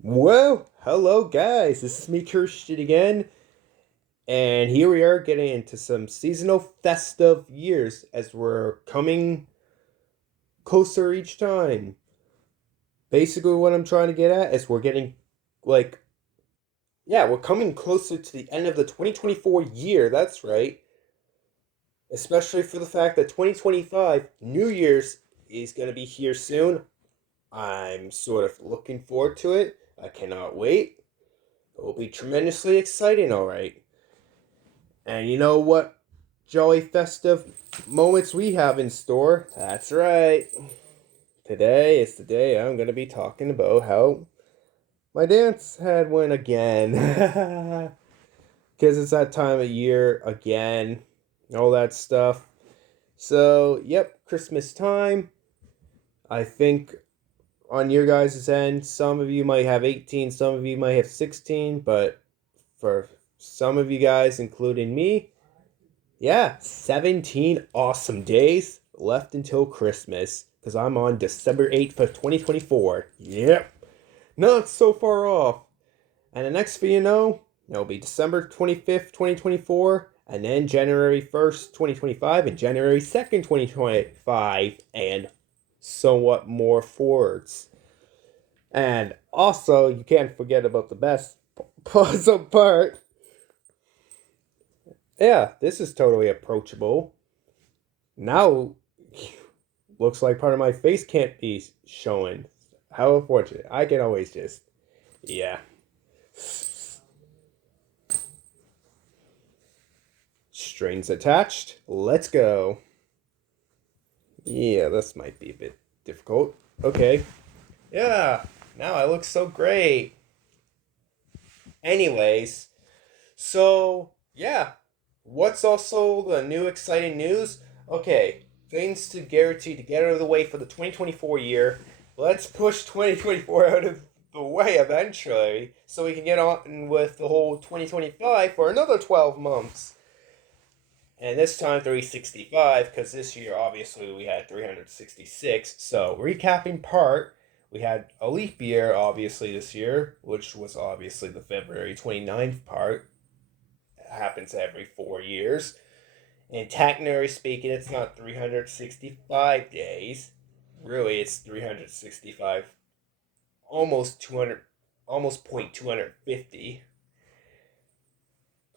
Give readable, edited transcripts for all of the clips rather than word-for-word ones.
Well, hello guys. This is me, Kirsten again, and here we are getting into some seasonal festive years as we're coming closer each time. Basically, what I'm trying to get at is we're getting like, yeah, we're coming closer to the end of the 2024 year. That's right. Especially for the fact that 2025 New Year's is going to be here soon. I'm sort of looking forward to it. I cannot wait. It will be tremendously exciting, all right. And you know what jolly festive moments we have in store? That's right. Today is the day I'm going to be talking about how my dance had went again. Because it's that time of year again. All that stuff. So, yep, Christmas time. I think on your guys' end, some of you might have 18, some of you might have 16, but for some of you guys, including me, yeah, 17 awesome days left until Christmas because I'm on December 8th of 2024. Yep, not so far off. And the next thing you know, it'll be December 25th, 2024, and then January 1st, 2025, and January 2nd, 2025, and somewhat more forwards. And also, you can't forget about the best puzzle part. Yeah, this is totally approachable. Now, looks like part of my face can't be showing. How unfortunate. I can always just. Yeah. Strings attached. Let's go. Yeah, this might be a bit difficult. Okay. Yeah. Now I look so great. Anyways, so yeah. What's also the new exciting news? Okay, things to guarantee to get out of the way for the 2024 year. Let's push 2024 out of the way eventually so we can get on with the whole 2025 for another 12 months. And this time 365 because this year obviously we had 366. So recapping part, we had a leap year obviously this year, which was obviously the February 29th part. It happens every 4 years. And technically speaking, it's not 365 days. Really, it's 365, almost 200, almost 250.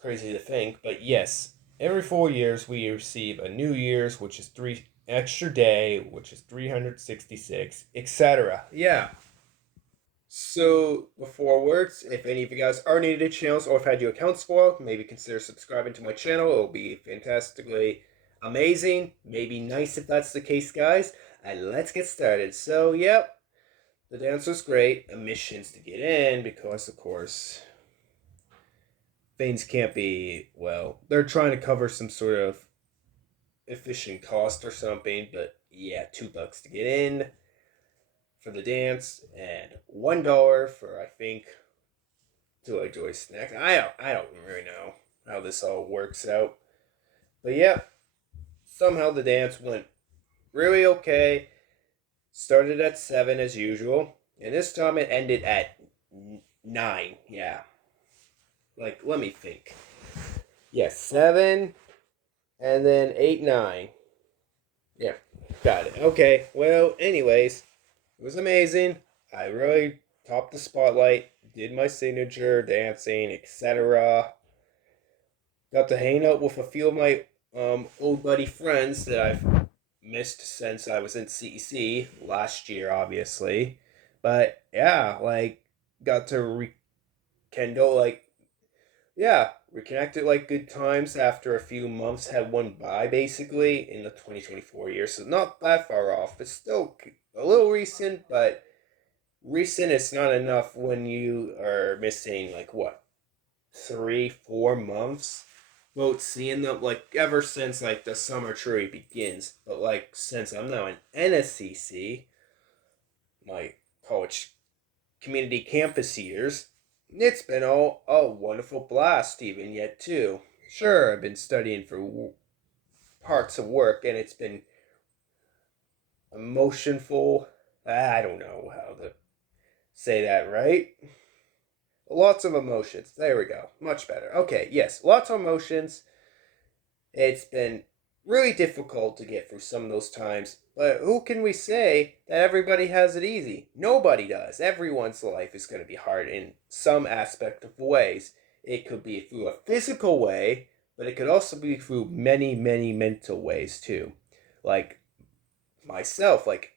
Crazy to think, but yes, every 4 years we receive a New Year's, which is three extra day, which is 366, etc. Yeah. So, before words, if any of you guys are new to channels or have had your accounts for, maybe consider subscribing to my channel. It'll be fantastically amazing. Maybe nice if that's the case, guys. And let's get started. So, yep, the dance was great. Emissions to get in because, of course, things can't be, well, they're trying to cover some sort of efficient cost or something, but yeah, $2 to get in for the dance and $1 for, I think, to enjoy snacks. I don't really know how this all works out. But yeah, somehow the dance went really okay. Started at 7 as usual. And this time it ended at 9. Yeah. Like, let me think. Yeah, 7 and then 8, 9. Yeah, got it. Okay, well, anyways, it was amazing. I really topped the spotlight, did my signature dancing, etc. Got to hang out with a few of my old buddy friends that I've missed since I was in CEC last year, obviously. But yeah, like got to rekindle like yeah, reconnected like good times after a few months had won by basically in the 2024 year. So not that far off. It's still a little recent, but recent is not enough when you are missing like what 3 4 months both seeing them like ever since like the summer tree begins, but like since I'm now in NSCC, my college community campus years, it's been all a wonderful blast even yet too. Sure, I've been studying for parts of work and it's been emotionful. I don't know how to say that right. Lots of emotions. There we go. Much better. Okay, yes, lots of emotions. It's been really difficult to get through some of those times, but who can we say that everybody has it easy? Nobody does. Everyone's life is going to be hard in some aspect of ways. It could be through a physical way, but it could also be through many, many mental ways too. Like myself, like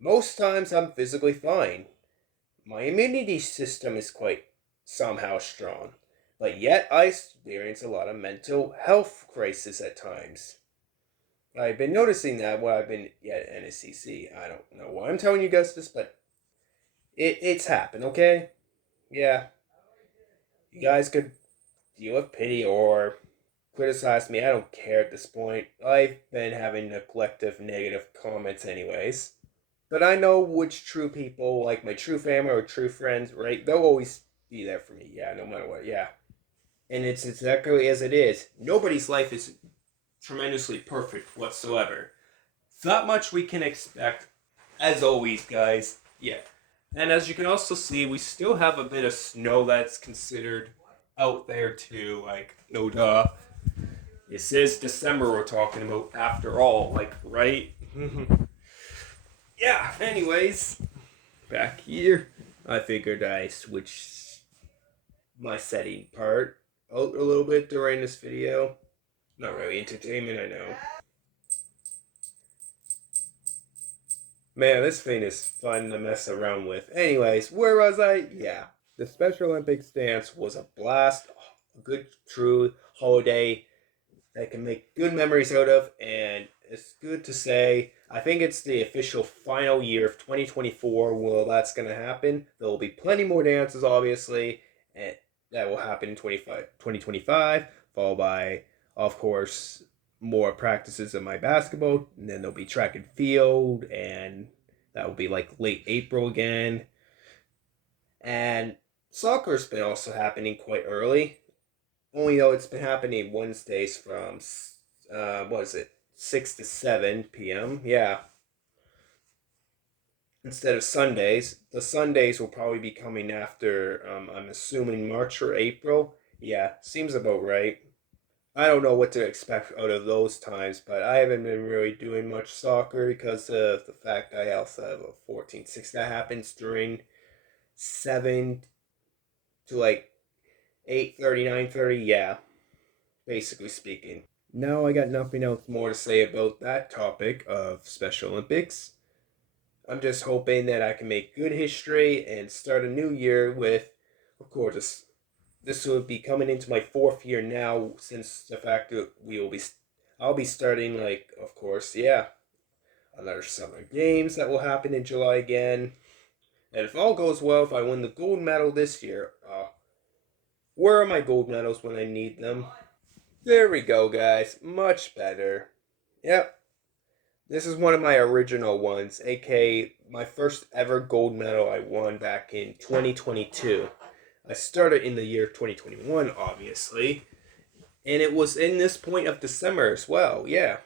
most times I'm physically fine. My immunity system is quite somehow strong, but yet I experience a lot of mental health crisis at times. I've been noticing that while I've been at NSCC. I don't know why I'm telling you guys this, but it's happened, okay? Yeah, you guys could deal with pity or criticize me. I don't care at this point. I've been having a collective negative comments, anyways. But I know which true people, like my true family or true friends, right? They'll always be there for me, yeah, no matter what, yeah. And it's exactly as it is. Nobody's life is tremendously perfect whatsoever. Not much we can expect, as always, guys. Yeah. And as you can also see, we still have a bit of snow that's considered out there too. Like, no duh. This is December we're talking about after all, like, right? Yeah, anyways, back here. I figured I switched my setting part out a little bit during this video. Not really entertainment, I know. Man, this thing is fun to mess around with. Anyways, where was I? Yeah. The Special Olympics dance was a blast. A good, true holiday that I can make good memories out of. And it's good to say, I think it's the official final year of 2024. Well, that's going to happen. There will be plenty more dances, obviously. And that will happen in 2025, followed by, of course, more practices of my basketball, and then there'll be track and field, and that will be like late April again. And soccer's been also happening quite early, only though it's been happening Wednesdays from what is it, 6 to 7 p.m. Yeah, instead of Sundays. The Sundays will probably be coming after. I'm assuming March or April. Yeah, seems about right. I don't know what to expect out of those times, but I haven't been really doing much soccer because of the fact I also have a 14-6 that happens during 7 to like 8:30, 9:30. Yeah, basically speaking. Now I got nothing else more to say about that topic of Special Olympics. I'm just hoping that I can make good history and start a new year with, of course, this will be coming into my fourth year now, since the fact that I'll be starting, like, of course, yeah, another summer games that will happen in July again. And if all goes well, if I win the gold medal this year, where are my gold medals when I need them? There we go, guys. Much better. Yep. This is one of my original ones, aka my first ever gold medal I won back in 2022. I started in the year 2021, obviously, and it was in this point of December as well. Yeah.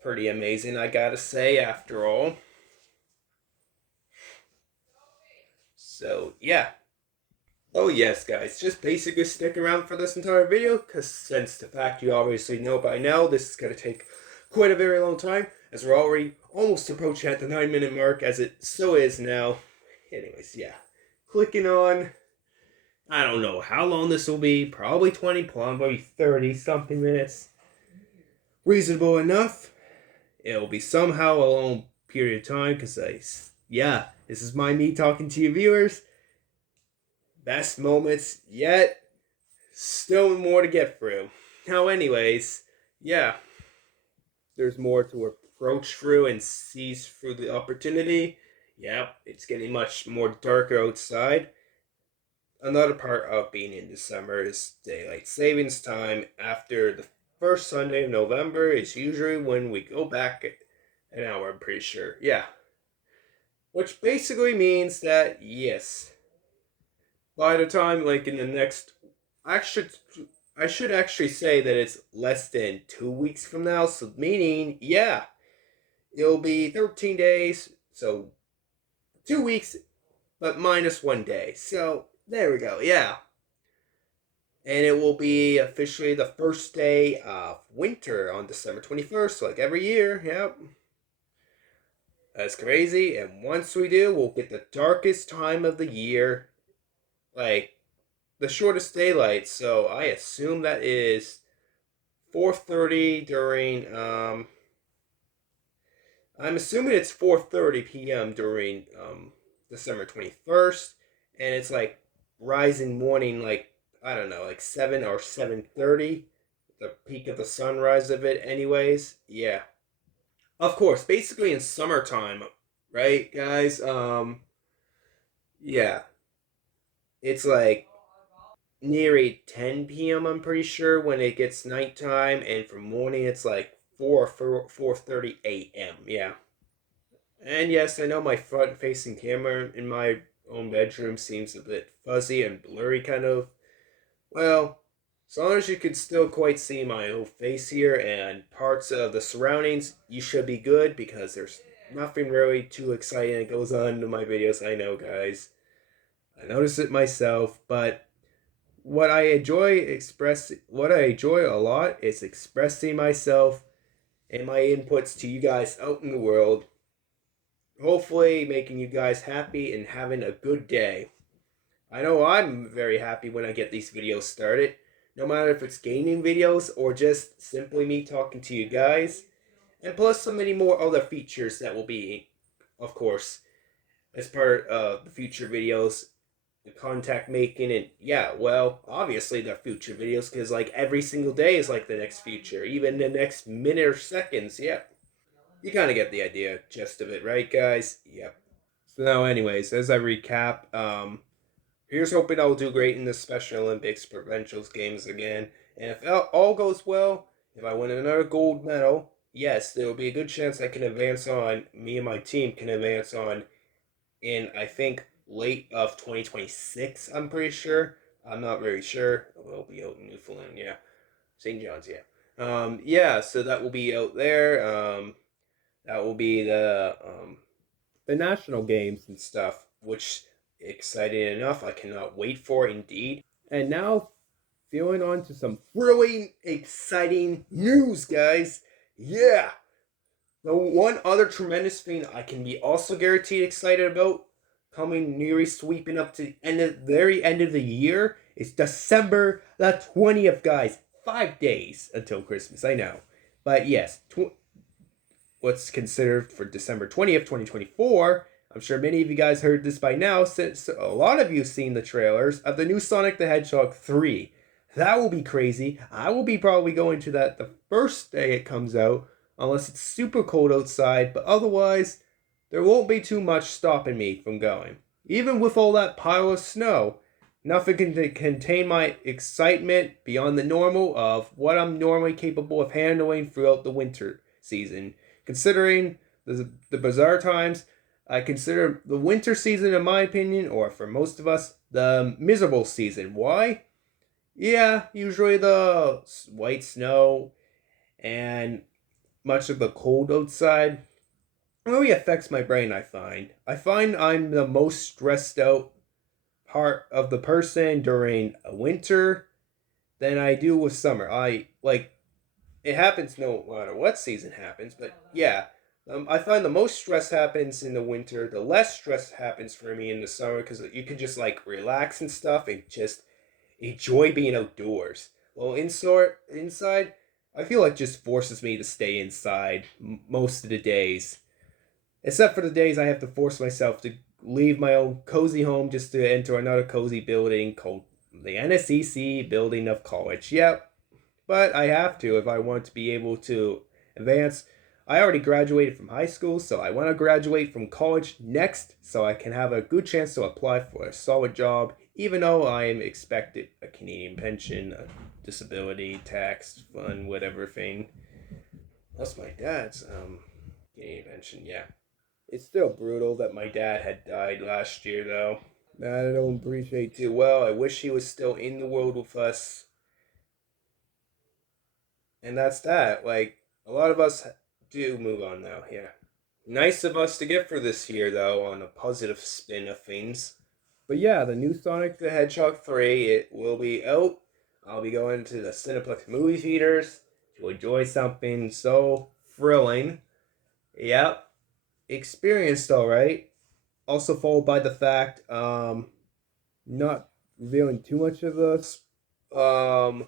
Pretty amazing, I gotta say, after all. So, yeah. Oh, yes, guys, just basically stick around for this entire video, because since the fact you obviously know by now, this is gonna take quite a very long time, as we're already almost approaching at the 9-minute mark, as it so is now. Anyways, yeah. Clicking on. I don't know how long this will be. Probably 20, probably 30 something minutes. Reasonable enough. It'll be somehow a long period of time because this is me talking to you viewers. Best moments yet. Still more to get through. Now, anyways, yeah. There's more to approach through and seize through the opportunity. Yep, it's getting much more darker outside. Another part of being in December is daylight savings time. After the first Sunday of November is usually when we go back an hour, I'm pretty sure. Yeah. Which basically means that, yes, by the time, like, in the next. I should actually say that it's less than 2 weeks from now, so meaning, yeah, it'll be 13 days, so 2 weeks but minus 1 day. So there we go. Yeah. And it will be officially the first day of winter on December 21st, like every year. Yep. That's crazy. And once we do, we'll get the darkest time of the year, like the shortest daylight. So I assume that is 4:30 during I'm assuming it's 4:30 p.m. during December 21st, and it's like rising morning, like I don't know, like 7 or 7:30, the peak of the sunrise of it. Anyways, yeah, of course, basically in summertime, right, guys? Yeah, it's like near 10 p.m. I'm pretty sure when it gets nighttime, and for morning it's like 4:30 a.m. Yeah. And yes, I know my front facing camera in my own bedroom seems a bit fuzzy and blurry, kind of. Well, as long as you can still quite see my whole face here and parts of the surroundings, you should be good because there's nothing really too exciting that goes on in my videos. I know, guys. I notice it myself, but what I enjoy a lot is expressing myself and my inputs to you guys out in the world, hopefully making you guys happy and having a good day. I know I'm very happy when I get these videos started, no matter if it's gaming videos or just simply me talking to you guys, and plus so many more other features that will be, of course, as part of the future videos, the contact making, and yeah, well, obviously the future videos, because like every single day is like the next future, even the next minute or seconds, yeah. You kind of get the idea, gist of it, right, guys? Yep. So now, anyways, as I recap, here's hoping I'll do great in the Special Olympics provincials games again. And if all goes well, if I win another gold medal, yes, there will be a good chance I can advance on. Me and my team can advance on in I think late of 2026. I'm pretty sure. I'm not very sure. We'll be out in Newfoundland, yeah. St. John's, yeah. Yeah. So that will be out there. That will be the national games and stuff, which exciting enough. I cannot wait for indeed. And now, feeling on to some really exciting news, guys. Yeah. The one other tremendous thing I can be also guaranteed excited about coming nearly sweeping up to the very end of the year is December the 20th, guys. 5 days until Christmas, I know. But yes, what's considered for December 20th, 2024. I'm sure many of you guys heard this by now, since a lot of you have seen the trailers of the new Sonic the Hedgehog 3. That will be crazy. I will be probably going to that the first day it comes out, unless it's super cold outside, but otherwise, there won't be too much stopping me from going. Even with all that pile of snow, nothing can contain my excitement beyond the normal of what I'm normally capable of handling throughout the winter season. Considering the bizarre times, I consider the winter season, in my opinion, or for most of us, the miserable season. Why? Yeah, usually the white snow and much of the cold outside really affects my brain, I find I'm the most stressed out part of the person during a winter than I do with summer. I like it happens no matter what season happens, but yeah, I find the most stress happens in the winter. The less stress happens for me in the summer because you can just like relax and stuff and just enjoy being outdoors. Well, inside, I feel like just forces me to stay inside most of the days, except for the days I have to force myself to leave my own cozy home just to enter another cozy building called the NSCC building of college. Yep, but I have to if I want to be able to advance. I already graduated from high school, so I want to graduate from college next so I can have a good chance to apply for a solid job, even though I am expected a Canadian pension, a disability, tax, fund, whatever thing. That's my dad's Canadian pension, yeah. It's still brutal that my dad had died last year, though. I don't appreciate too well. I wish he was still in the world with us. And that's that. Like, a lot of us do move on now, yeah. Nice of us to get for this year, though, on a positive spin of things. But yeah, the new Sonic the Hedgehog 3, it will be out. I'll be going to the Cineplex movie theaters to enjoy something so thrilling. Yep, experienced all right. Also followed by the fact, not revealing too much of the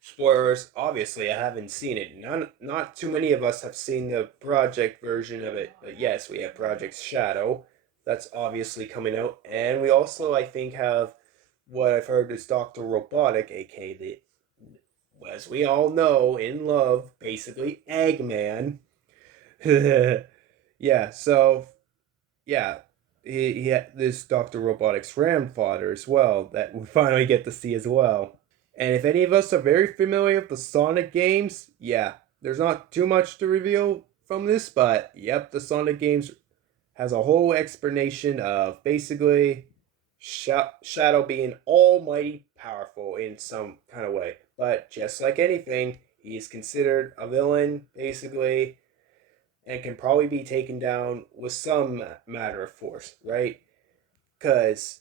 spoilers. Obviously, I haven't seen it. Not too many of us have seen the project version of it. But yes, we have Project Shadow. That's obviously coming out, and we also, I think, have what I've heard is Doctor Robotic, aka the, as we all know, in love, basically Eggman. Yeah. So yeah, he had this Doctor Robotic's grandfather as well that we finally get to see as well. And if any of us are very familiar with the Sonic games, yeah, there's not too much to reveal from this, but yep, the Sonic games has a whole explanation of basically Shadow being almighty powerful in some kind of way. But just like anything, he's considered a villain, basically, and can probably be taken down with some matter of force, right? Because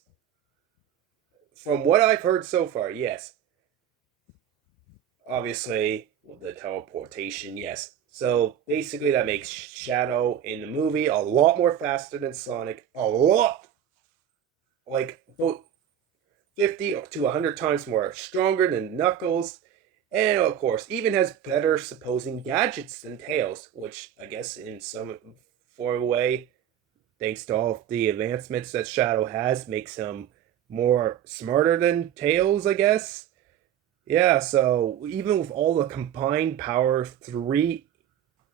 from what I've heard so far, yes, obviously, with the teleportation, yes. So basically, that makes Shadow in the movie a lot more faster than Sonic, a lot, like about 50 to 100 times more stronger than Knuckles, and of course, even has better supposing gadgets than Tails, which I guess in some form of way, thanks to all of the advancements that Shadow has, makes him more smarter than Tails, I guess. Yeah, so even with all the combined power, three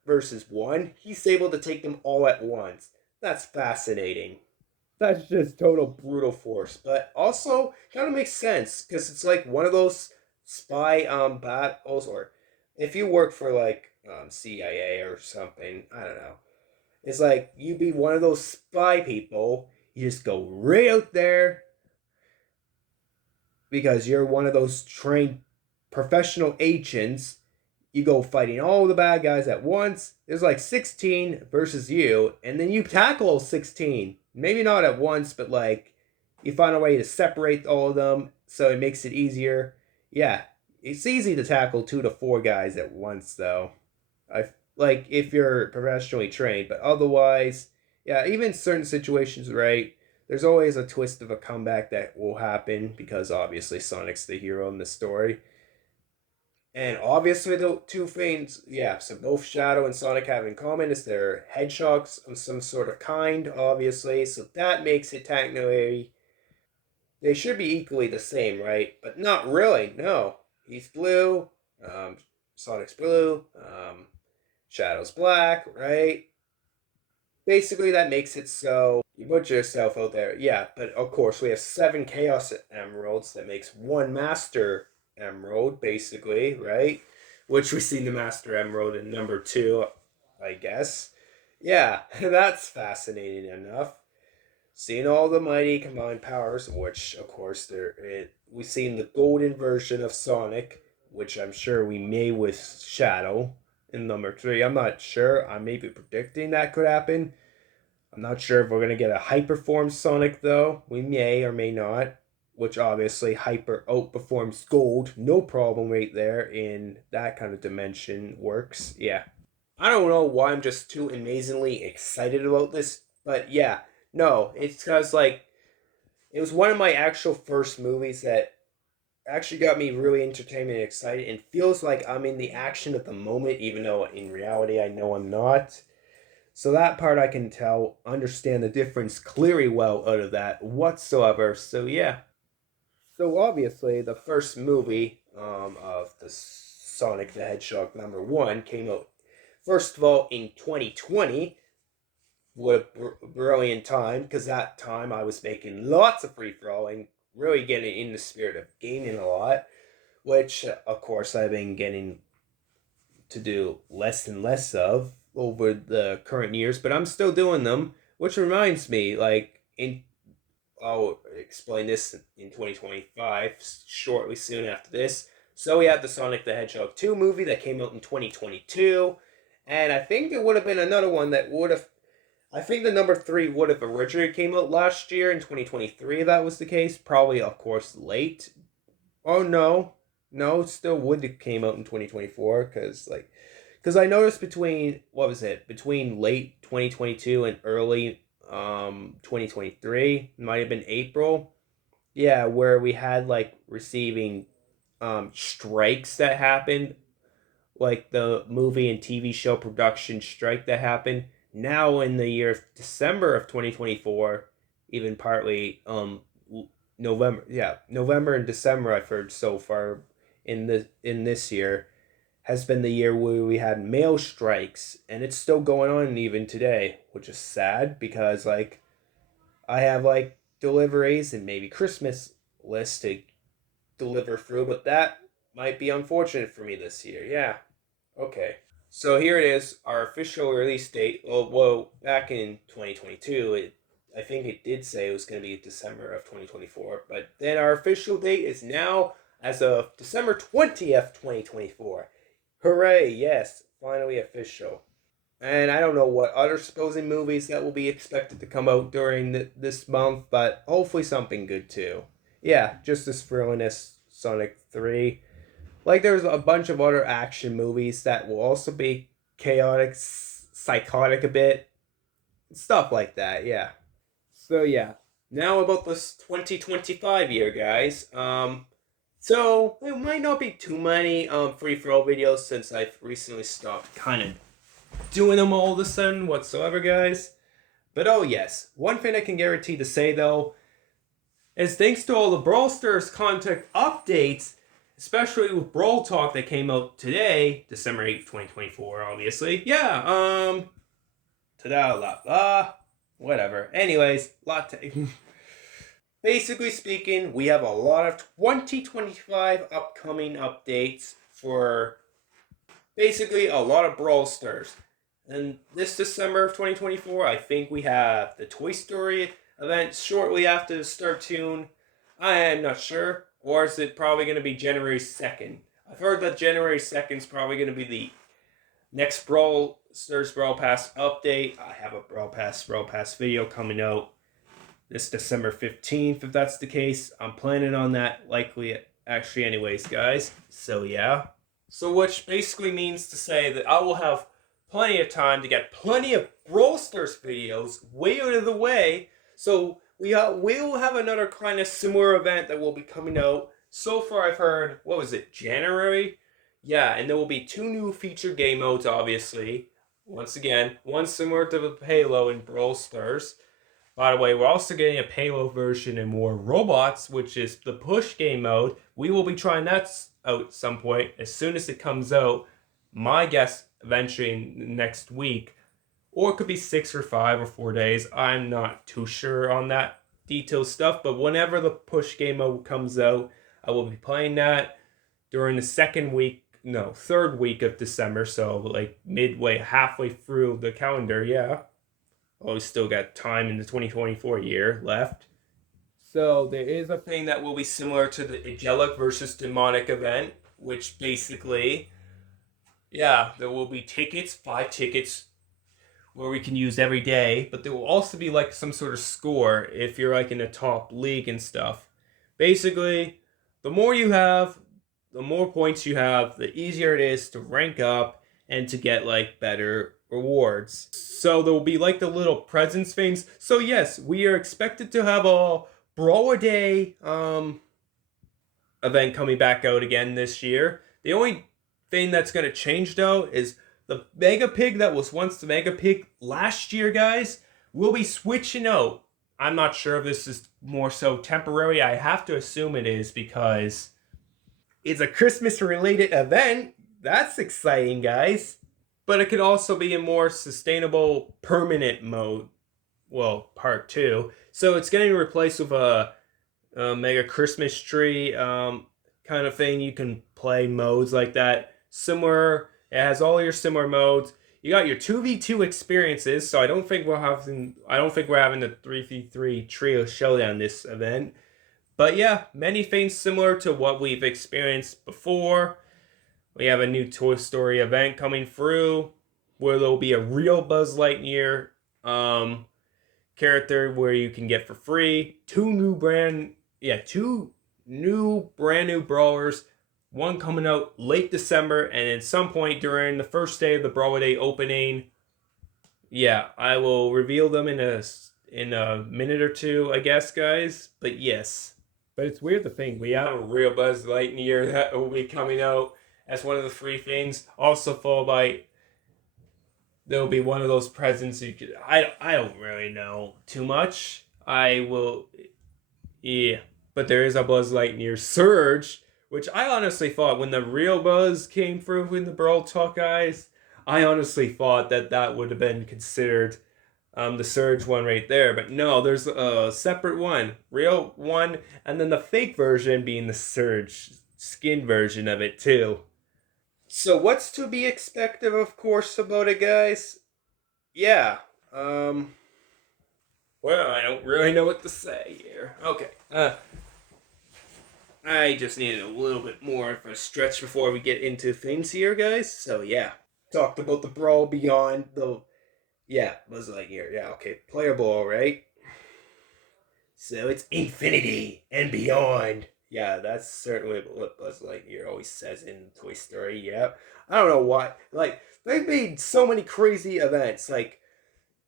versus one, he's able to take them all at once. That's fascinating. That's just total brutal force, but also kind of makes sense because it's like one of those spy battles, or if you work for like CIA or something, I don't know. It's like you be one of those spy people. You just go right out there because you're one of those trained professional agents. You go fighting all the bad guys at once. There's like 16 versus you, and then you tackle all 16. Maybe not at once, but like you find a way to separate all of them so it makes it easier. Yeah, it's easy to tackle 2 to 4 guys at once, though. I like if you're professionally trained, but otherwise, yeah, even certain situations, right? There's always a twist of a comeback that will happen because obviously Sonic's the hero in the story. And obviously, the two things, yeah, so both Shadow and Sonic have in common is they're hedgehogs of some sort of kind, obviously. So that makes it technically, they should be equally the same, right? But not really, no. He's blue, um, Sonic's blue, Shadow's black, right? Basically, that makes it so you put yourself out there. Yeah, but of course, we have 7 Chaos Emeralds that makes one Master Emerald, basically, right? Which we see the Master Emerald in number 2, I guess. Yeah, that's fascinating enough. Seeing all the mighty combined powers, which of course we've seen the golden version of Sonic, which I'm sure we may with Shadow in number 3. I'm not sure. I may be predicting that could happen. I'm not sure if we're gonna get a hyperform Sonic though. We may or may not. Which obviously hyper outperforms gold. No problem right there in that kind of dimension works. Yeah. I don't know why I'm just too amazingly excited about this, but yeah, no, it's because like it was one of my actual first movies that actually got me really entertained and excited, and feels like I'm in the action at the moment, even though in reality I know I'm not. So that part I can tell, understand the difference clearly well out of that whatsoever. So yeah. So obviously, the first movie of the Sonic the Hedgehog number 1 came out first of all in 2020. What a brilliant time, because that time I was making lots of free throwing, really getting in the spirit of gaming a lot, which of course I've been getting to do less and less of over the current years, but I'm still doing them. Which reminds me, like in I'll explain this in 2025, shortly soon after this. So we have the Sonic the Hedgehog 2 movie that came out in 2022, And I think there would have been another one that would have. I think the number three would have originally came out last year in 2023. If that was the case, probably of course late. Oh no, no, it still would have came out in 2024 because I noticed between what was it between late 2022 and early 2023, it might have been April. Yeah, where we had like receiving strikes that happened, like the movie and TV show production strike that happened. Now in the year of December of 2024, even partly November, yeah, November and December I've heard so far in this year has been the year where we had mail strikes, and it's still going on even today, which is sad because like I have like deliveries and maybe Christmas lists to deliver through, but that might be unfortunate for me this year. Yeah. Okay. So here it is, our official release date. Well, back in 2022, I think it did say it was going to be December of 2024, but then our official date is now as of December 20th, 2024. Hooray! Yes, finally official. And I don't know what other supposed movies that will be expected to come out during this month, but hopefully something good too. Yeah, just as thrilling as Sonic 3. Like there's a bunch of other action movies that will also be chaotic, psychotic a bit, stuff like that. Yeah. So yeah. Now about this 2025 year, guys. So there might not be too many free for all videos since I've recently stopped kind of doing them all of a sudden whatsoever, guys. But oh yes, one thing I can guarantee to say though is thanks to all the Brawl Stars content updates, especially with Brawl Talk that came out today, December 8th, 2024, obviously. Yeah, ta-da, la, la, whatever. Anyways, basically speaking, we have a lot of 2025 upcoming updates for basically a lot of Brawl Stars. And this December of 2024, I think we have the Toy Story event shortly after the Startoon. I am not sure. Or is it probably going to be January 2nd? I've heard that January 2nd is probably going to be the next Brawl Stars Brawl Pass update. I have a Brawl Pass video coming out this December 15th, if that's the case. I'm planning on that likely, actually, anyways, guys. So, yeah. So, which basically means to say that I will have plenty of time to get plenty of Brawl Stars videos way out of the way. So, we'll have another kind of similar event that will be coming out. So far, I've heard, what was it, January? Yeah, and there will be two new featured game modes, obviously. Once again, one similar to the Halo and Brawl Stars. By the way, we're also getting a Halo version and more robots, which is the push game mode. We will be trying that out at some point as soon as it comes out. My guess, eventually next week, or it could be 6 or 5 or 4 days. I'm not too sure on that detailed stuff, but whenever the push game mode comes out, I will be playing that during the third week of December. So like midway, halfway through the calendar. Yeah. Oh, we still got time in the 2024 year left. So there is a thing that will be similar to the Angelic versus Demonic event, which basically, yeah, there will be 5 tickets where we can use every day, but there will also be like some sort of score if you're like in a top league and stuff. Basically, the more you have, the more points you have, the easier it is to rank up and to get like better rewards. So there will be like the little presents things. So yes, we are expected to have a Brawl a Day event coming back out again this year. The only thing that's going to change though is the Mega Pig that was once the Mega Pig last year, guys, will be switching out. I'm not sure if this is more so temporary. I have to assume it is because it's a Christmas related event. That's exciting, guys. But it could also be a more sustainable, permanent mode. Well, part 2. So it's getting replaced with a mega Christmas tree kind of thing. You can play modes like that. Similar, it has all your similar modes. You got your 2v2 experiences. So I don't think we're having the 3v3 trio showdown this event. But yeah, many things similar to what we've experienced before. We have a new Toy Story event coming through. where there'll be a real Buzz Lightyear um, character where you can get for free two new brand new brawlers. One coming out late December, and at some point during the first day of the Brawler Day opening, yeah, I will reveal them in a minute or two, I guess, guys. But yes, but it's weird to think we have a real Buzz Lightyear that will be coming out as one of the free things. Also, followed by there'll be one of those presents you could. I don't really know too much. I will, yeah, but there is a Buzz Lightyear Surge, which I honestly thought when the real Buzz came through in the Brawl Talk guys, I honestly thought that that would have been considered the Surge one right there. But no, there's a separate one, real one, and then the fake version being the Surge skin version of it too. So what's to be expected, of course, about it, guys? Yeah. Um. Well, I don't really know what to say here. Okay. I just needed a little bit more of a stretch before we get into things here, guys. So yeah, talked about the Brawl Beyond the Buzz Lightyear. Yeah, okay, playable, all right. So it's infinity and beyond. Yeah, that's certainly what Buzz Lightyear always says in Toy Story. Yeah, I don't know why. Like they've made so many crazy events, like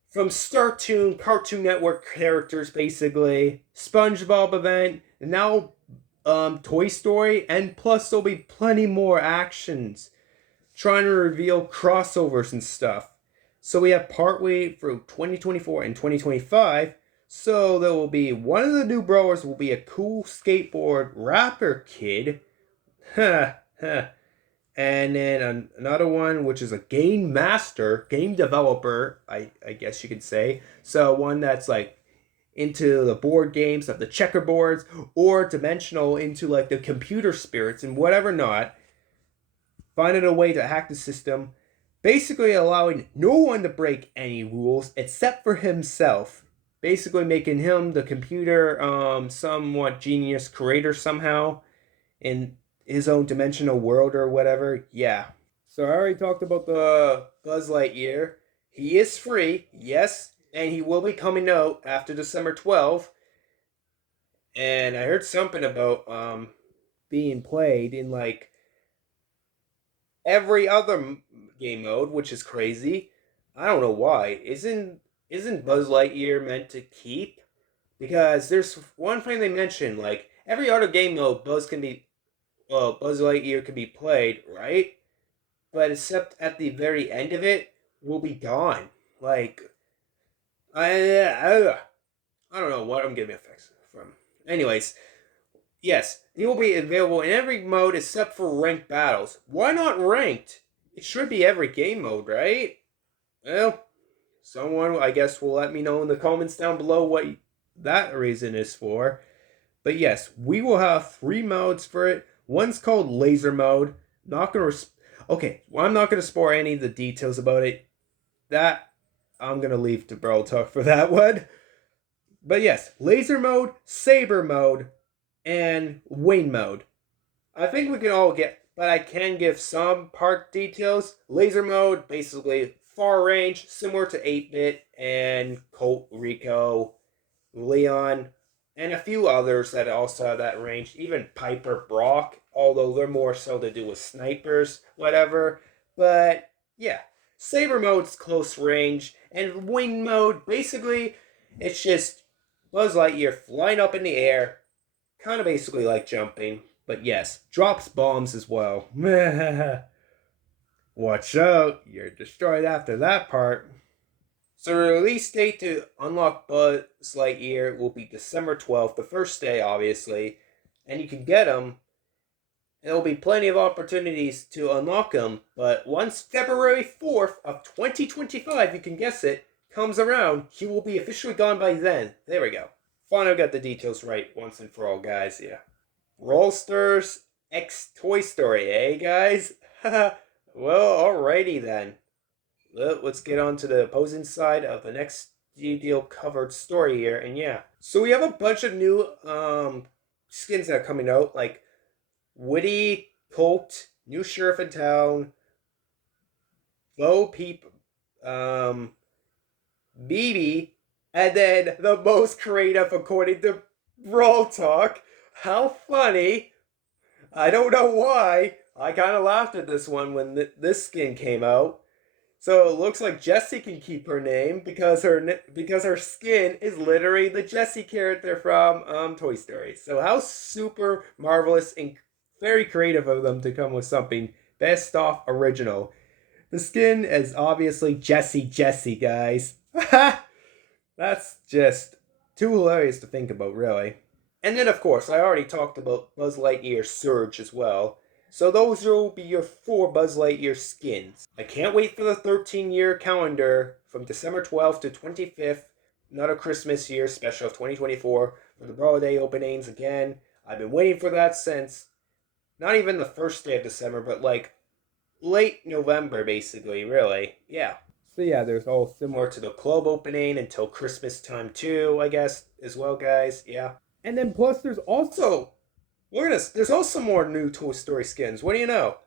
from Startoon, Cartoon Network characters, basically SpongeBob event, and now Toy Story, and plus there'll be plenty more actions trying to reveal crossovers and stuff. So we have partway through 2024 and 2025. So there will be one of the new brawlers will be a cool skateboard rapper kid. Ha ha. And then another one, which is a game master, game developer, I guess you could say. So one that's like into the board games of the checkerboards, or dimensional into like the computer spirits and whatever not, finding a way to hack the system, basically allowing no one to break any rules except for himself, basically making him the computer somewhat genius creator somehow in his own dimensional world or whatever. Yeah. So I already talked about the Buzz Lightyear. He is free, yes, and he will be coming out after December 12th. And I heard something about being played in like every other game mode, which is crazy. I don't know why. Isn't Buzz Lightyear meant to keep? Because there's one thing they mentioned, like every other game mode, Buzz Lightyear can be played, right? But except at the very end of it, will be gone. Like I don't know what I'm getting effects from. Anyways, yes, he will be available in every mode except for ranked battles. Why not ranked? It should be every game mode, right? Well, someone I guess will let me know in the comments down below what that reason is for. But yes, we will have 3 modes for it. One's called laser mode. Not gonna okay, well, I'm not gonna spoil any of the details about it. That I'm gonna leave to Brawl Talk for that one. But yes, laser mode, saber mode, and wing mode. I think we can all get, but I can give some part details. Laser mode, basically far range, similar to 8-Bit and Colt, Rico, Leon, and a few others that also have that range. Even Piper, Brock, although they're more so to do with snipers, whatever. But yeah, saber mode's close range, and wing mode, basically, it's just Buzz Lightyear flying up in the air, kind of basically like jumping, but yes, drops bombs as well. Watch out, you're destroyed after that part. So the release date to unlock Buzz Lightyear will be December 12th, the first day, obviously, and you can get them. There will be plenty of opportunities to unlock them, but once February 4th of 2025, you can guess it, comes around, he will be officially gone by then. There we go. Finally got the details right once and for all, guys, yeah. Brawl Stars X Toy Story, eh, guys? Well, alrighty then. Let's get on to the opposing side of the next deal covered story here, and yeah. So we have a bunch of new skins that are coming out, like Woody, Colt, new Sheriff in Town, Bo Peep, BB, and then the most creative according to Brawl Talk. How funny! I don't know why. I kind of laughed at this one when this skin came out. So it looks like Jessie can keep her name because her skin is literally the Jessie character from Toy Story. So how super marvelous and very creative of them to come with something best off original. The skin is obviously Jessie, guys. That's just too hilarious to think about, really. And then, of course, I already talked about Buzz Lightyear Surge as well. So those will be your 4 Buzz Lightyear skins. I can't wait for the 13-year calendar from December 12th to 25th, not a Christmas year special of 2024, for the Brawl Day openings again. I've been waiting for that since not even the first day of December, but like late November, basically, really. Yeah. So yeah, there's all similar to the club opening until Christmas time too, I guess, as well, guys. Yeah. And then plus there's also look at this. There's also more new Toy Story skins. What do you know?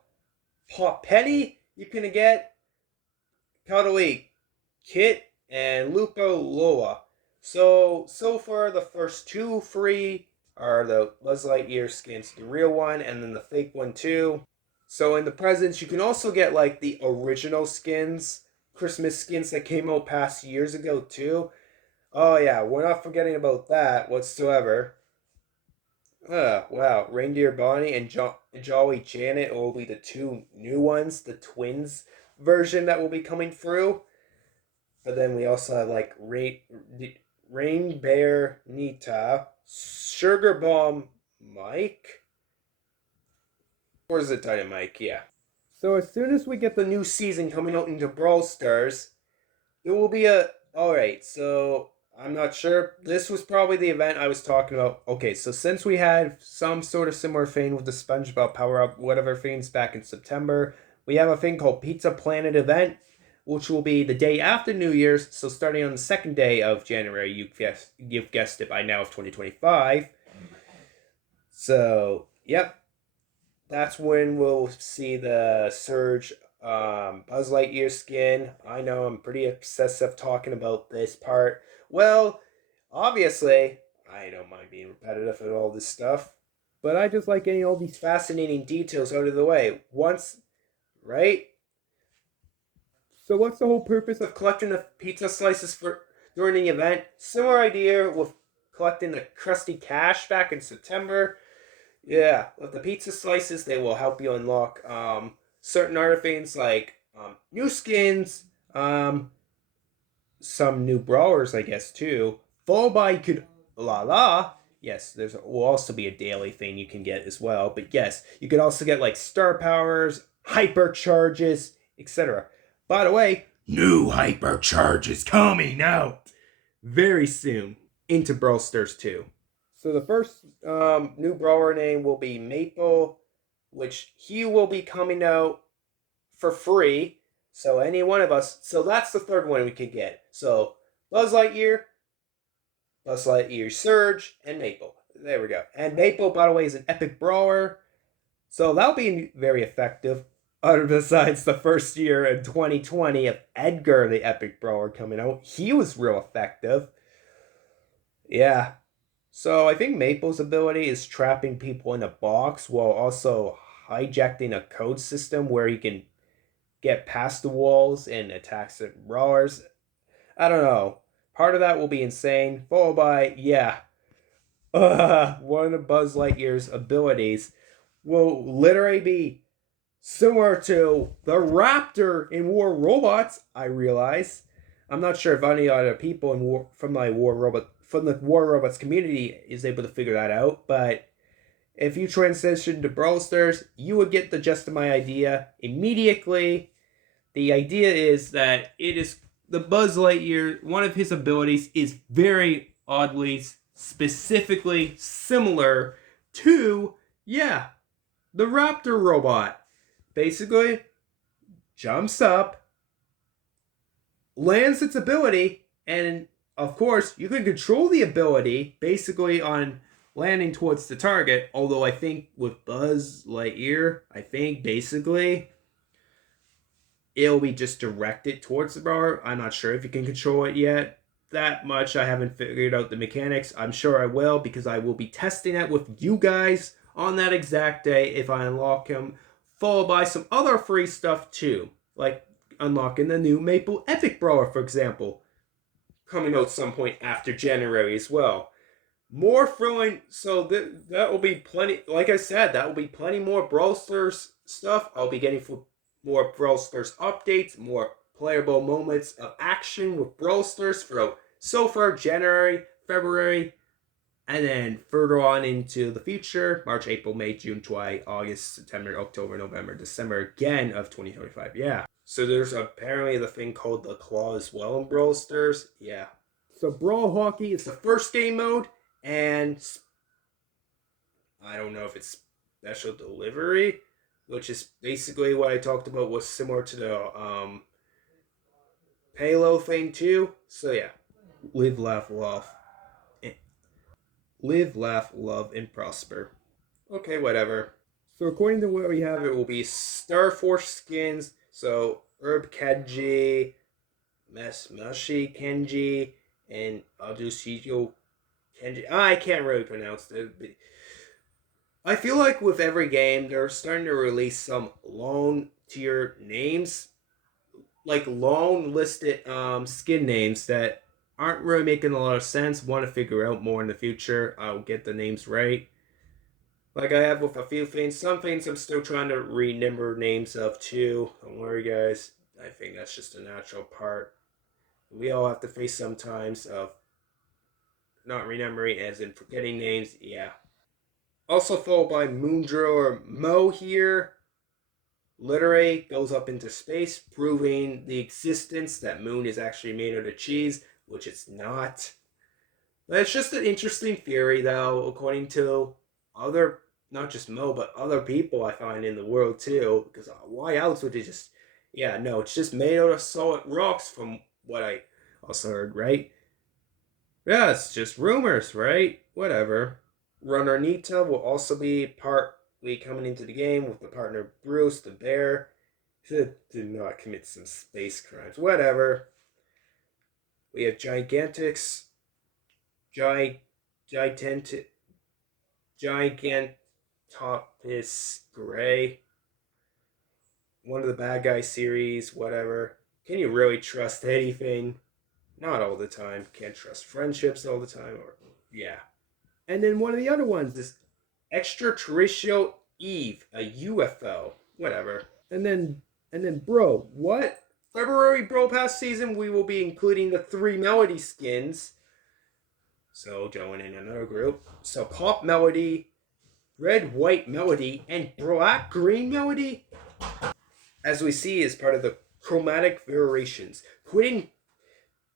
Pop Penny you can get Cuddly Kit and Lupo Loa. So far the first 2 free are the Buzz Lightyear skins, the real one and then the fake one too. So in the presents you can also get like the original skins, Christmas skins that came out past years ago too. Oh yeah, we're not forgetting about that whatsoever. Wow. Reindeer Bonnie and Jolly Janet will be the 2 new ones, the twins version that will be coming through. But then we also have like Rain Bear Nita, Sugar Bomb Mike. Or is it Dynamite? Yeah. So as soon as we get the new season coming out into Brawl Stars, it will be a. Alright, so I'm not sure. This was probably the event I was talking about. Okay, so since we had some sort of similar thing with the SpongeBob Power Up, whatever things back in September, we have a thing called Pizza Planet event, which will be the day after New Year's. So starting on the second day of January, you've guessed it by now, of 2025. So, yep, that's when we'll see the Surge Buzz Lightyear skin. I know I'm pretty obsessive talking about this part. Well, obviously, I don't mind being repetitive and all this stuff, but I just like getting all these fascinating details out of the way once, right? So what's the whole purpose of collecting the pizza slices for during the event? Similar idea with collecting the Krusty Cash back in September. Yeah, with the pizza slices, they will help you unlock certain other things like new skins, some new brawlers, I guess, too. Followed by could la la. Yes, there's will also be a daily thing you can get as well. But yes, you could also get like star powers, hyper charges, etc. By the way, new hyper charges coming out very soon into Brawl Stars 2. So the first new brawler name will be Maple, which he will be coming out for free. So any one of us. So that's the third one we could get. So Buzz Lightyear Surge, and Maple. There we go. And Maple, by the way, is an epic brawler. So that'll be very effective. Other besides the first year in 2020 of Edgar, the epic brawler, coming out. He was real effective. Yeah. So I think Maple's ability is trapping people in a box while also hijacking a code system where he can get past the walls and attacks the brawlers. I don't know. Part of that will be insane, followed by, yeah, one of Buzz Lightyear's abilities will literally be similar to the Raptor in War Robots, I realize. I'm not sure if any other people from the War Robots community is able to figure that out, but if you transition to Brawl Stars, you would get the gist of my idea immediately. The idea is that it is the Buzz Lightyear, one of his abilities is very oddly, specifically similar to, yeah, the Raptor robot. Basically, jumps up, lands its ability, and of course, you can control the ability basically on landing towards the target. Although I think with Buzz Lightyear, basically it'll be just directed towards the brawler. I'm not sure if you can control it yet. That much I haven't figured out the mechanics. I'm sure I will because I will be testing it with you guys on that exact day if I unlock him, followed by some other free stuff too, like unlocking the new Maple Epic Brawler, for example, coming out some point after January as well. More thrilling, so that will be plenty. Like I said, that will be plenty more Brawl Stars stuff. I'll be getting more Brawl Stars updates, more playable moments of action with Brawl Stars throughout so far January, February, and then further on into the future March, April, May, June, July, August, September, October, November, December again of 2025. Yeah. So there's apparently the thing called the Claw as well in Brawl Stars. Yeah. So Brawl Hockey is the first game mode, and I don't know if it's special delivery, which is basically what I talked about was similar to the Halo thing too. So yeah, live, laugh, love, live, laugh, love, and prosper. Okay, whatever. So according to what we have, it will be Star Force skins. So Herb Kenji, Mashi Kenji, and Adushijo Kenji. I can't really pronounce it. But I feel like with every game, they're starting to release some long tier names, like long listed skin names that aren't really making a lot of sense. Want to figure out more in the future. I'll get the names right. Like I have with a few things. Some things I'm still trying to remember names of too. Don't worry, guys. I think that's just a natural part. We all have to face sometimes of not remembering, as in forgetting names. Yeah. Also followed by Moondriller Mo here. Literally goes up into space, proving the existence that Moon is actually made out of cheese, which it's not. But it's just an interesting theory, though, according to other, not just Mo, but other people I find in the world too. Because why else would it just? Yeah, no, it's just made out of solid rocks, from what I also heard, right? Yeah, it's just rumors, right? Whatever. Runner Nita will also be partly coming into the game with the partner Bruce the Bear. Did not commit some space crimes. Whatever. We have Gigantix, Gigantic, Gigantopus Gray. One of the bad guy series, whatever. Can you really trust anything? Not all the time. Can't trust friendships all the time. Or yeah. And then one of the other ones is Extraterrestrial Eve, a UFO. Whatever. And then bro, what? February Bro Pass season, we will be including the 3 Melody skins. So join in another group. So Pop Melody, Red White Melody, and Black Green Melody, as we see, is part of the chromatic variations.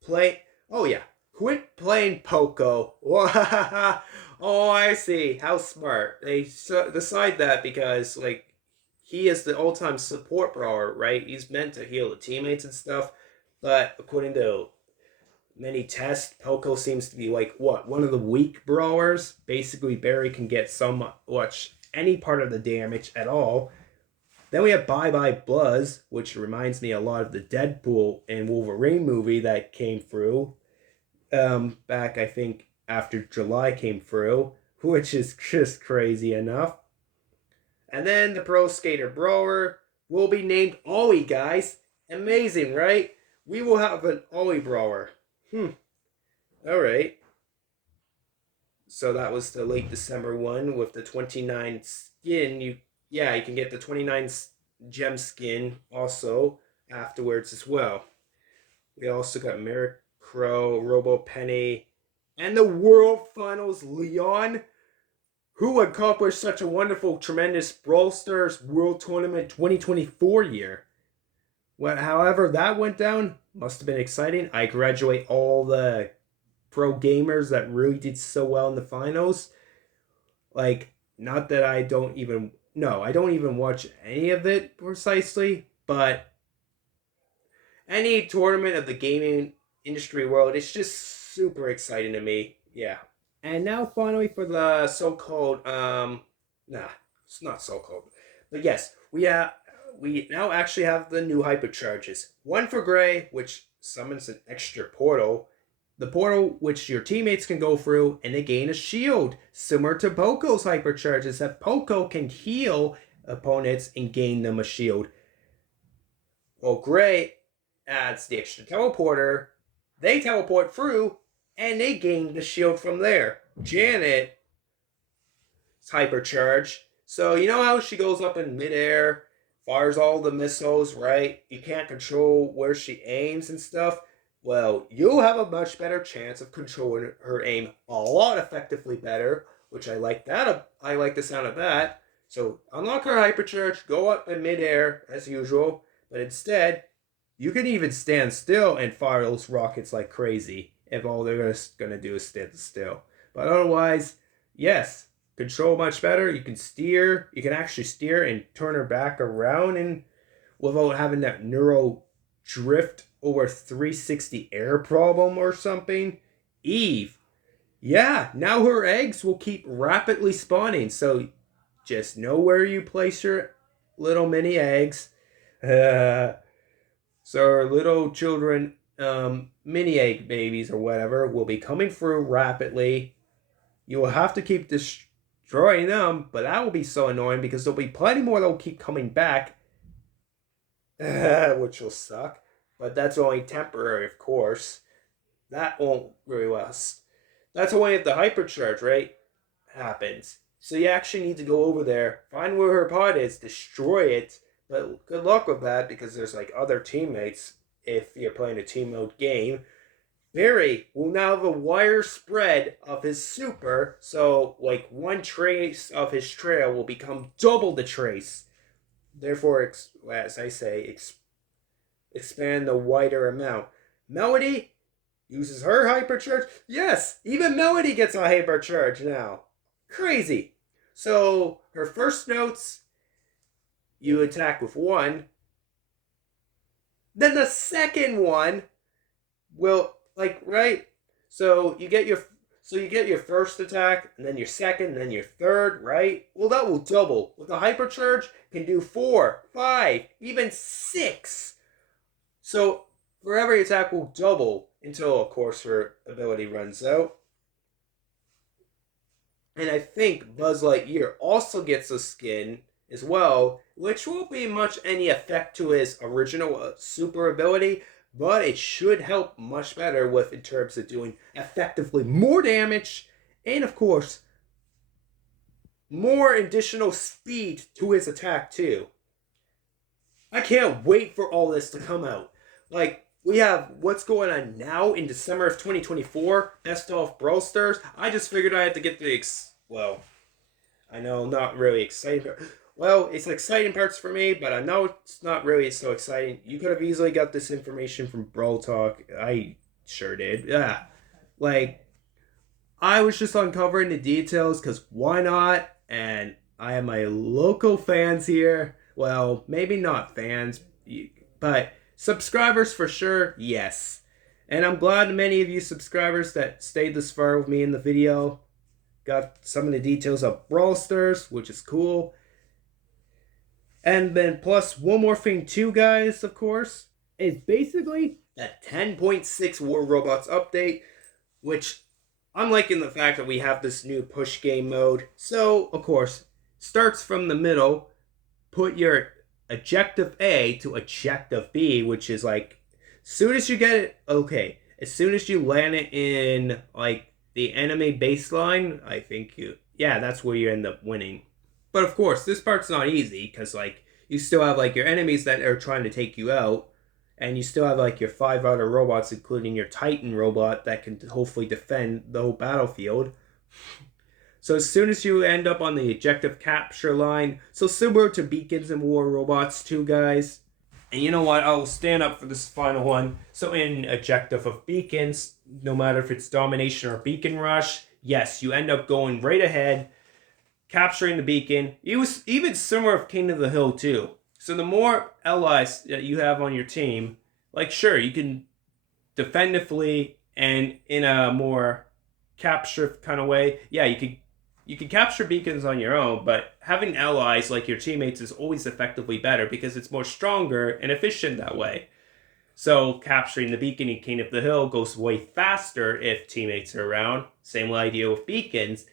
Play. Oh yeah, quit playing Poco. Oh, I see. How smart. They decide that because like he is the all-time support brawler, right? He's meant to heal the teammates and stuff. But according to many tests, Poco seems to be like what, one of the weak brawlers. Basically, Barry can get so much any part of the damage at all. Then we have Bye Bye Buzz, which reminds me a lot of the Deadpool and Wolverine movie that came through back, I think, after July came through, which is just crazy enough. And then the Pro Skater Brawler will be named Ollie, guys. Amazing, right? We will have an Ollie Brawler. Alright. So that was the late December one with the 29 skin. You can get the 29 gem skin also afterwards as well. We also got Merrick Crow, Robo Penny, and the World Finals Leon, who accomplished such a wonderful, tremendous Brawl Stars World Tournament 2024 year. Well, however that went down, must have been exciting. I graduate all the pro gamers that really did so well in the finals. Like, not that I don't even watch any of it precisely, but any tournament of the gaming industry world, it's just super exciting to me. Yeah. And now finally for the so-called it's not so-called. But yes, we we now actually have the new hypercharges. One for Gray, which summons an extra portal. The portal which your teammates can go through, and they gain a shield, similar to Poco's hypercharges, that Poco can heal opponents and gain them a shield. Well, Gray adds the extra teleporter. They teleport through, and they gain the shield from there. Janet's hypercharge. So you know how she goes up in midair, fires all the missiles, right? You can't control where she aims and stuff. Well, you'll have a much better chance of controlling her aim a lot effectively better, which I like that. I like the sound of that. So unlock her hypercharge, go up in midair as usual, but instead, you can even stand still and fire those rockets like crazy if all they're gonna do is stand still. But otherwise, yes, control much better. You can steer. You can actually steer and turn her back around and without having that neuro drift over 360 air problem or something. Eve. Yeah, now her eggs will keep rapidly spawning. So just know where you place your little mini eggs. So our little children, mini egg babies or whatever, will be coming through rapidly. You will have to keep destroying them, but that will be so annoying because there'll be plenty more that will keep coming back, which will suck. But that's only temporary, of course. That won't really last. That's only if the hypercharge, right, happens. So you actually need to go over there, find where her pod is, destroy it. But good luck with that because there's like other teammates if you're playing a team mode game. Barry will now have a wider spread of his super, so like one trace of his trail will become double the trace. Therefore, as I say, expand the wider amount. Melody uses her hypercharge. Yes, even Melody gets a hypercharge now. Crazy. So her first notes, you attack with one. Then the second one will right. So you get your first attack, and then your second, and then your third, right? Well, that will double. With the hypercharge, can do 4, 5, even 6. So for every attack will double until, of course, her ability runs out. And I think Buzz Lightyear also gets a skin as well, which won't be much any effect to his original super ability, but it should help much better with in terms of doing effectively more damage and, of course, more additional speed to his attack too. I can't wait for all this to come out. Like, we have what's going on now in December of 2024, Best of Brawl Stars. I just figured I had to get the, well, I know, not really excited. Well, it's exciting parts for me, but I know it's not really so exciting. You could have easily got this information from Brawl Talk. I sure did. Yeah. Like, I was just uncovering the details because why not? And I have my local fans here. Well, maybe not fans, but subscribers for sure, yes. And I'm glad many of you subscribers that stayed this far with me in the video got some of the details of Brawl Stars, which is cool. And then plus one more thing too, guys, of course, is basically that 10.6 War Robots update, which I'm liking the fact that we have this new push game mode. So, of course, starts from the middle, put your objective A to objective B, which is like, soon as you get it, okay, as soon as you land it in, like, the enemy baseline, I think that's where you end up winning. But of course, this part's not easy, because, like, you still have, like, your enemies that are trying to take you out, and you still have, like, your 5 other robots, including your Titan robot that can hopefully defend the whole battlefield. So as soon as you end up on the objective capture line, so similar to Beacons and War Robots too, guys. And you know what, I'll stand up for this final one. So in objective of Beacons, no matter if it's Domination or Beacon Rush, yes, you end up going right ahead, capturing the beacon. It was even similar of King of the Hill too. So the more allies that you have on your team, like sure, you can defensively and in a more capture kind of way, yeah, you could you can capture beacons on your own, but having allies like your teammates is always effectively better because it's more stronger and efficient that way. So capturing the beacon in King of the Hill goes way faster if teammates are around. Same idea with beacons.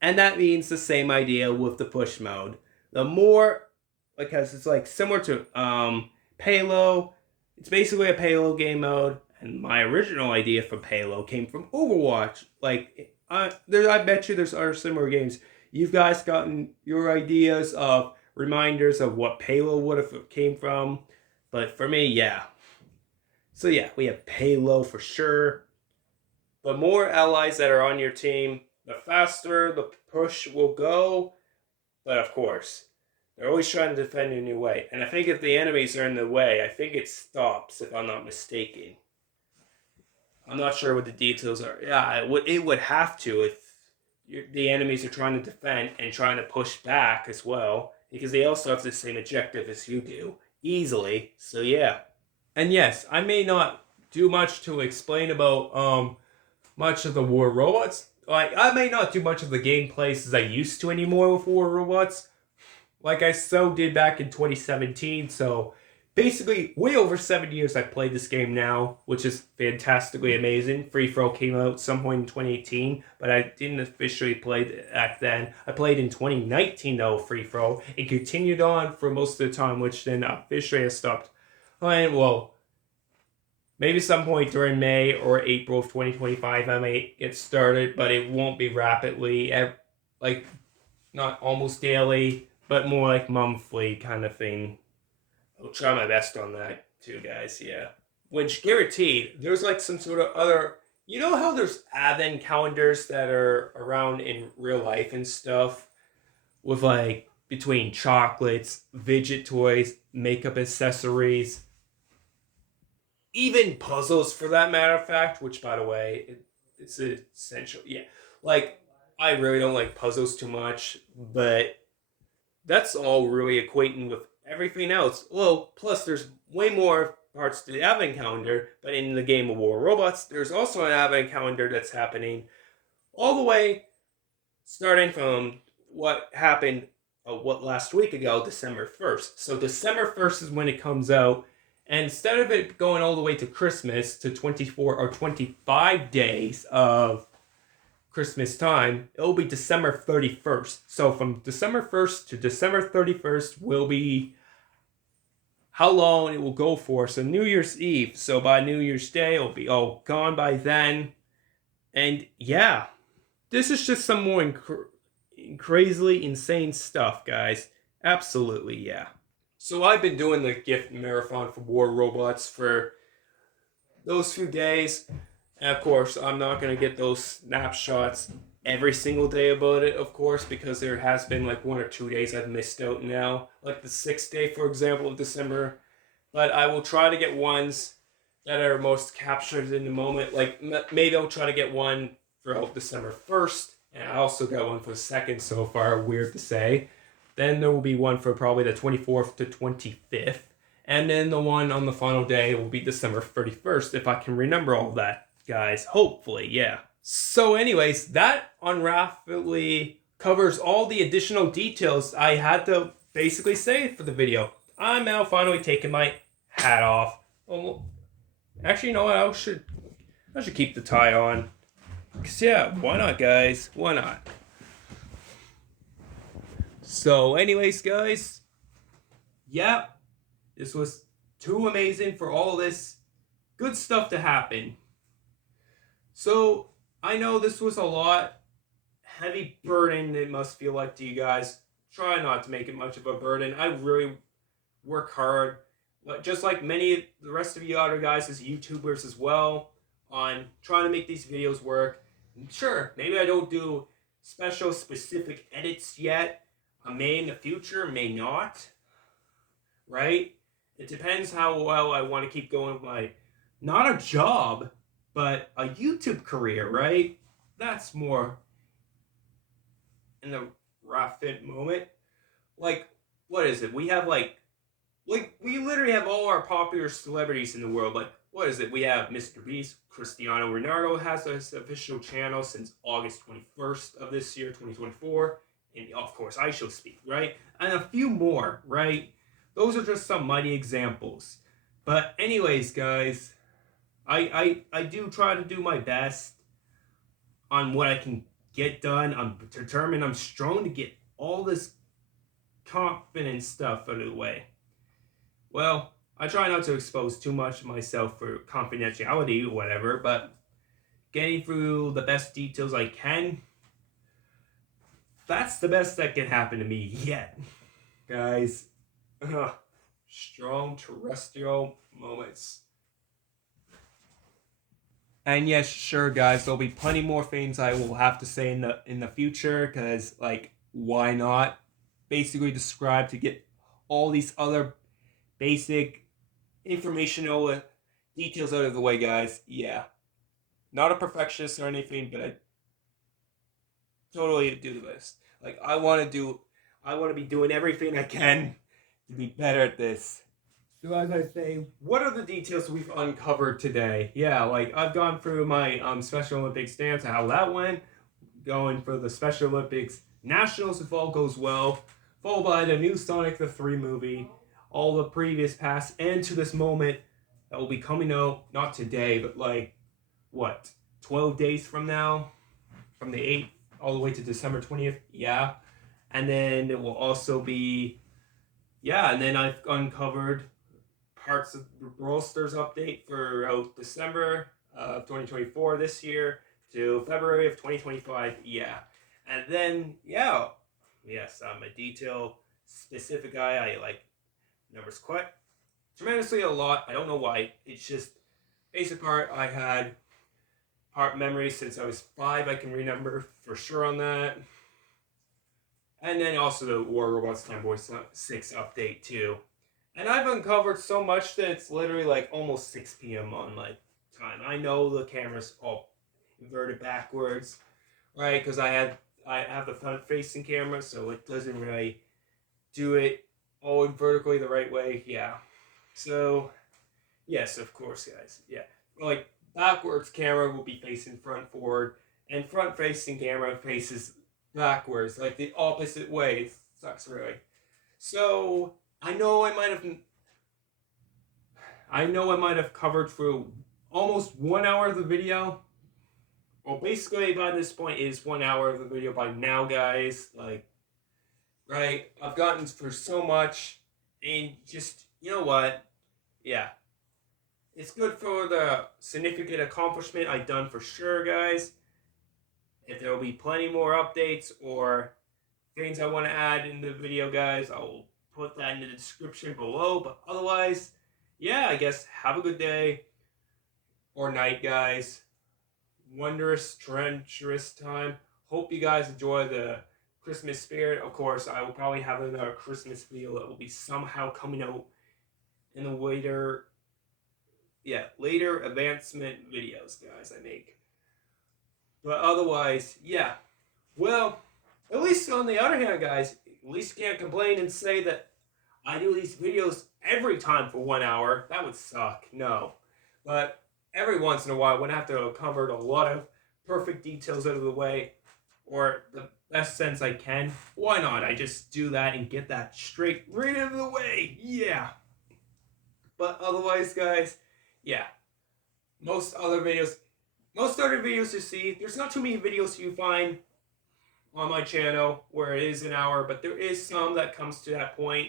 And that means the same idea with the push mode. The more, because it's like similar to Palo, it's basically a Palo game mode. And my original idea for Palo came from Overwatch. Like, I bet you there's other similar games. You've guys gotten your ideas of reminders of what Palo would have came from. But for me, yeah. So yeah, we have Palo for sure. The more allies that are on your team, the faster the push will go. But of course, they're always trying to defend in a new way. And I think if the enemies are in the way, I think it stops, if I'm not mistaken. I'm not sure what the details are. Yeah, it would have to if the enemies are trying to defend and trying to push back as well, because they also have the same objective as you do, easily. So yeah. And yes, I may not do much to explain about much of the War Robots. Like, I may not do much of the gameplays as I used to anymore with War Robots, like I so did back in 2017. So basically, way over 7 years I've played this game now, which is fantastically amazing. Free Throw came out some point in 2018, but I didn't officially play it back then. I played in 2019 though, Free Throw. It continued on for most of the time, which then officially has stopped playing. Well, maybe some point during May or April of 2025 I may get started, but it won't be rapidly, like not almost daily, but more like monthly kind of thing. I'll try my best on that too, guys. Yeah. Which guaranteed, there's like some sort of other. You know how there's advent calendars that are around in real life and stuff, with like between chocolates, fidget toys, makeup accessories, even puzzles for that matter of fact. Which, by the way, it's essential. Yeah, like I really don't like puzzles too much, but that's all really equating with everything else. Well, plus there's way more parts to the advent calendar, but in the game of War Robots, there's also an advent calendar that's happening all the way starting from what happened what last week ago, December 1st. So December 1st is when it comes out. And instead of it going all the way to Christmas to 24 or 25 days of Christmas time, it'll be December 31st. So from December 1st to December 31st will be how long it will go for. So New Year's Eve. So by New Year's Day, it'll be all gone by then. And yeah, this is just some more crazily insane stuff, guys. Absolutely, yeah. So I've been doing the gift marathon for War Robots for those few days. And of course, I'm not going to get those snapshots every single day about it, of course, because there has been like 1 or 2 days I've missed out now. Like the 6th day, for example, of December. But I will try to get ones that are most captured in the moment. Like maybe I'll try to get one for December 1st. And I also got one for the 2nd so far, weird to say. Then there will be one for probably the 24th to 25th. And then the one on the final day will be December 31st, if I can remember all that, guys. Hopefully, yeah. So anyways, that unravelly covers all the additional details I had to basically say for the video. I'm now finally taking my hat off. Oh, actually, you know what? I should keep the tie on. Because, yeah, why not, guys? Why not? So, anyways, guys, yeah, this was too amazing for all this good stuff to happen. So, I know this was a lot heavy burden it must feel like to you guys. Try not to make it much of a burden. I really work hard, just like many of the rest of you other guys as YouTubers as well, on trying to make these videos work. Sure, maybe I don't do special specific edits yet. I may in the future, may not. Right? It depends how well I want to keep going with my, not a job, but a YouTube career, right? That's more in the rough fit moment. Like, what is it? We have we literally have all our popular celebrities in the world, like what is it? We have Mr. Beast, Cristiano Ronaldo has his official channel since August 21st of this year, 2024. And of course, I Shall Speak, right? And a few more, right? Those are just some mighty examples. But anyways, guys, I do try to do my best on what I can get done. I'm determined. I'm strong to get all this confident stuff out of the way. Well, I try not to expose too much of myself for confidentiality or whatever, but getting through the best details I can, that's the best that can happen to me yet. Guys, strong terrestrial moments. And yes, sure, guys, there'll be plenty more things I will have to say in the future, because like, why not? Basically, describe to get all these other basic informational details out of the way, guys. Yeah, not a perfectionist or anything, but I totally do this. Like, I want to be doing everything I can to be better at this. So as I say, what are the details we've uncovered today? Yeah, like I've gone through my Special Olympics dance, how that went, going for the Special Olympics Nationals if all goes well, followed by the new Sonic the 3 movie, all the previous past, and to this moment that will be coming out, not today, but like, what, 12 days from now? From the 8th all the way to December 20th? Yeah. And then it will also be, yeah, and then I've uncovered parts of the Brawl Stars update for December of 2024 this year to February of 2025. Yeah. And then, yeah, yes, I'm a detail specific guy. I like numbers quite tremendously a lot. I don't know why. It's just basic part. I had part memory since I was 5. I can remember for sure on that. And then also the War Robots Time Boy 6 update too. And I've uncovered so much that it's literally like almost 6 p.m. on my time. I know the camera's all inverted backwards, right? Because I have the front facing camera, so it doesn't really do it all vertically the right way. Yeah. So, yes, of course, guys. Yeah. Like, backwards camera will be facing front forward, and front facing camera faces backwards, like the opposite way. It sucks, really. So, I know I might have covered through almost 1 hour of the video. Well, basically, by this point, it is 1 hour of the video by now, guys. Like, right? I've gotten through so much, and just, you know what? Yeah. It's good for the significant accomplishment I've done for sure, guys. If there will be plenty more updates or things I want to add in the video, guys, I will put that in the description below. But otherwise, yeah, I guess have a good day or night, guys. Wondrous, treacherous time. Hope you guys enjoy the Christmas spirit. Of course, I will probably have another Christmas video that will be somehow coming out in the later advancement videos, guys, I make. But otherwise, yeah. Well, at least on the other hand, guys, at least you can't complain and say that I do these videos every time for 1 hour. That would suck. No. But every once in a while, when I have to have covered a lot of perfect details out of the way, or the best sense I can, why not? I just do that and get that straight right out of the way. Yeah. But otherwise, guys, yeah. Most other videos you see, there's not too many videos you find on my channel where it is an hour, but there is some that comes to that point.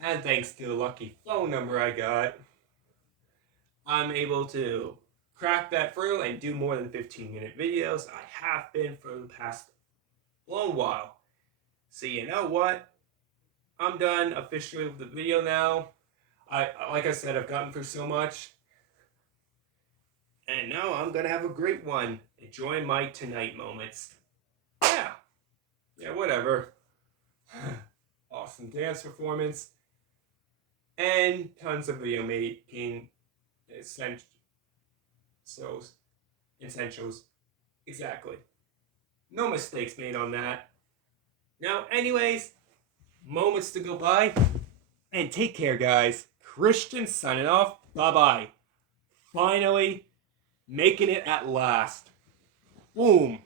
And thanks to the lucky phone number I got, I'm able to crack that through and do more than 15-minute videos. I have been for the past long while. So you know what? I'm done officially with the video now. Like I said, I've gotten through so much. And now I'm going to have a great one. Enjoy my tonight moments. Yeah, whatever. Awesome dance performance. And tons of video making essentials. Exactly. No mistakes made on that. Now, anyways, moments to go by. And take care, guys. Christian signing off. Bye-bye. Finally, making it at last. Boom.